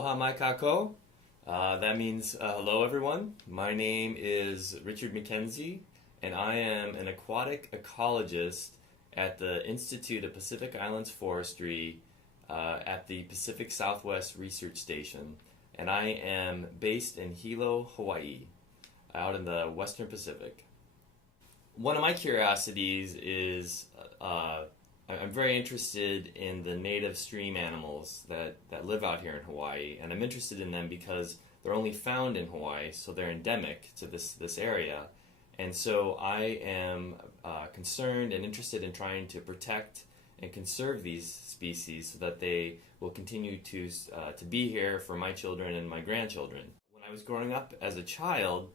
Aloha mai kako. That means hello everyone. My name is Richard MacKenzie, and I am an aquatic ecologist at the Institute of Pacific Islands Forestry at the Pacific Southwest Research Station. And I am based in Hilo, Hawaii, out in the Western Pacific. One of my curiosities is I'm very interested in the native stream animals that live out here in Hawaii, and I'm interested in them because they're only found in Hawaii, so they're endemic to this area. And so I am concerned and interested in trying to protect and conserve these species so that they will continue to be here for my children and my grandchildren. When I was growing up as a child,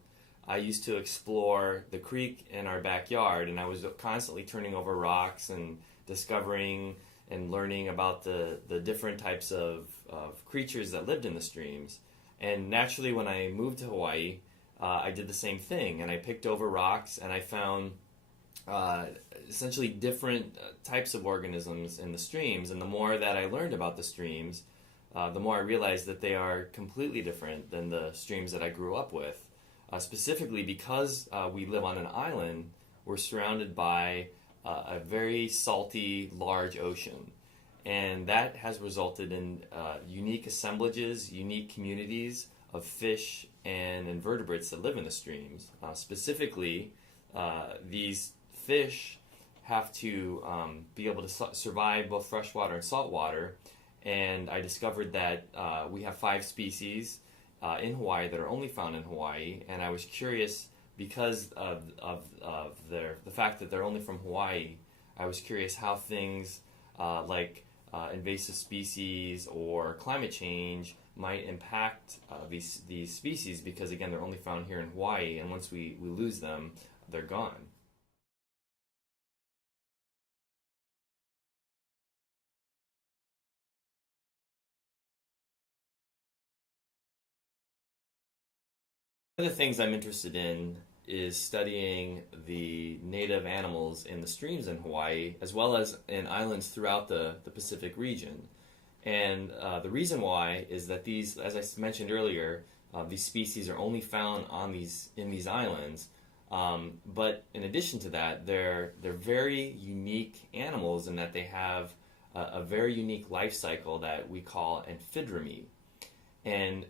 I used to explore the creek in our backyard, and I was constantly turning over rocks and discovering and learning about the different types of creatures that lived in the streams. And naturally, when I moved to Hawaii, I did the same thing, and I picked over rocks, and I found essentially different types of organisms in the streams. And the more that I learned about the streams, the more I realized that they are completely different than the streams that I grew up with. Specifically because we live on an island, we're surrounded by a very salty, large ocean. And that has resulted in unique assemblages, unique communities of fish and invertebrates that live in the streams. Specifically, these fish have to be able to survive both freshwater and saltwater. And I discovered that we have 5 species in Hawaii that are only found in Hawaii. And I was curious because of the fact that they're only from Hawaii. I was curious how things like invasive species or climate change might impact these species, because again, they're only found here in Hawaii, and once we lose them, they're gone. One of the things I'm interested in is studying the native animals in the streams in Hawaii, as well as in islands throughout the Pacific region. And the reason why is that these, as I mentioned earlier, these species are only found in these islands. But in addition to that, they're very unique animals in that they have a very unique life cycle that we call amphidremy. And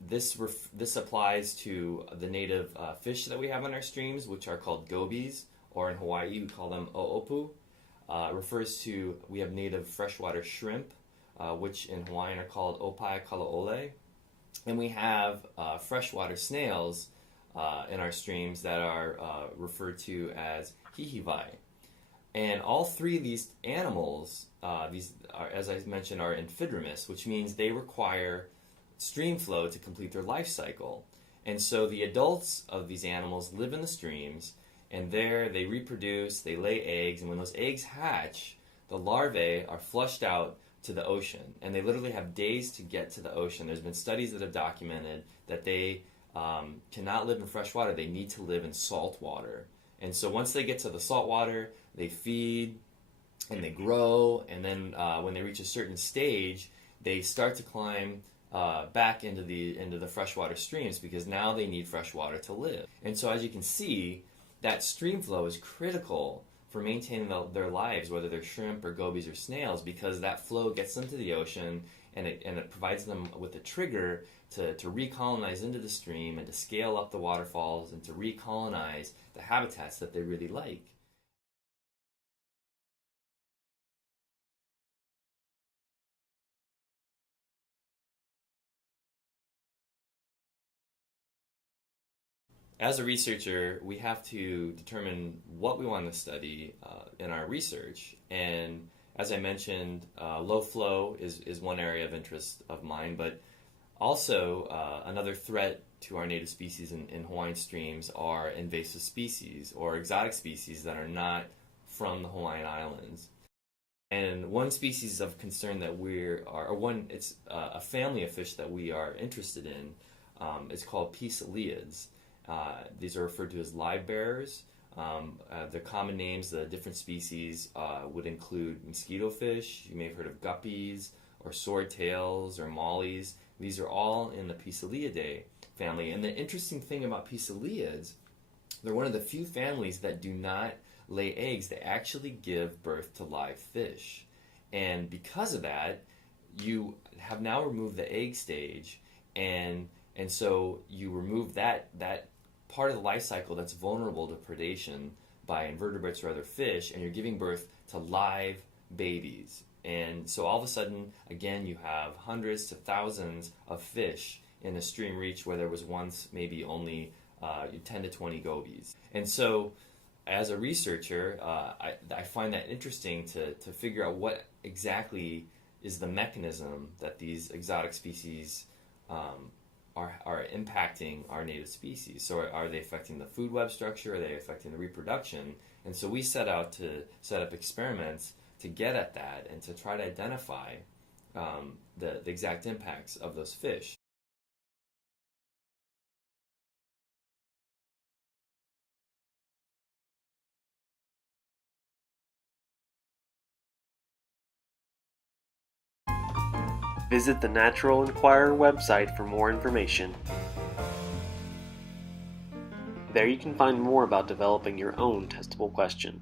this applies to the native fish that we have in our streams, which are called gobies, or in Hawaii we call them o'opu. It refers to, we have native freshwater shrimp, which in Hawaiian are called opai kalaole. And we have freshwater snails in our streams that are referred to as hihivai. And all 3 of these animals, these are, as I mentioned, are amphidromous, which means they require stream flow to complete their life cycle. And so the adults of these animals live in the streams, and there they reproduce, they lay eggs, and when those eggs hatch, the larvae are flushed out to the ocean, and they literally have days to get to the ocean. There's been studies that have documented that they cannot live in fresh water, they need to live in salt water. And so once they get to the salt water, they feed and they grow, and then when they reach a certain stage, they start to climb back into the freshwater streams, because now they need fresh water to live. And so as you can see, that stream flow is critical for maintaining their lives, whether they're shrimp or gobies or snails, because that flow gets them to the ocean, and it provides them with a trigger to recolonize into the stream and to scale up the waterfalls and to recolonize the habitats that they really like. As a researcher, we have to determine what we want to study in our research. And as I mentioned, low flow is one area of interest of mine, but also another threat to our native species in Hawaiian streams are invasive species or exotic species that are not from the Hawaiian Islands. And one species of concern that it's a family of fish that we are interested in. It's called Pisceliids. These are referred to as live bearers. The common names, the different species would include mosquito fish. You may have heard of guppies or swordtails or mollies. These are all in the Poeciliidae family. And the interesting thing about Poeciliids, they're one of the few families that do not lay eggs. They actually give birth to live fish. And because of that, you have now removed the egg stage, and so you remove that part of the life cycle that's vulnerable to predation by invertebrates or other fish, and you're giving birth to live babies. And so all of a sudden, again, you have hundreds to thousands of fish in a stream reach where there was once maybe only 10 to 20 gobies. And so as a researcher, I find that interesting to figure out what exactly is the mechanism that these exotic species are impacting our native species. So are they affecting the food web structure? Are they affecting the reproduction? And so we set out to set up experiments to get at that and to try to identify the exact impacts of those fish. Visit the Natural Enquirer website for more information. There you can find more about developing your own testable question.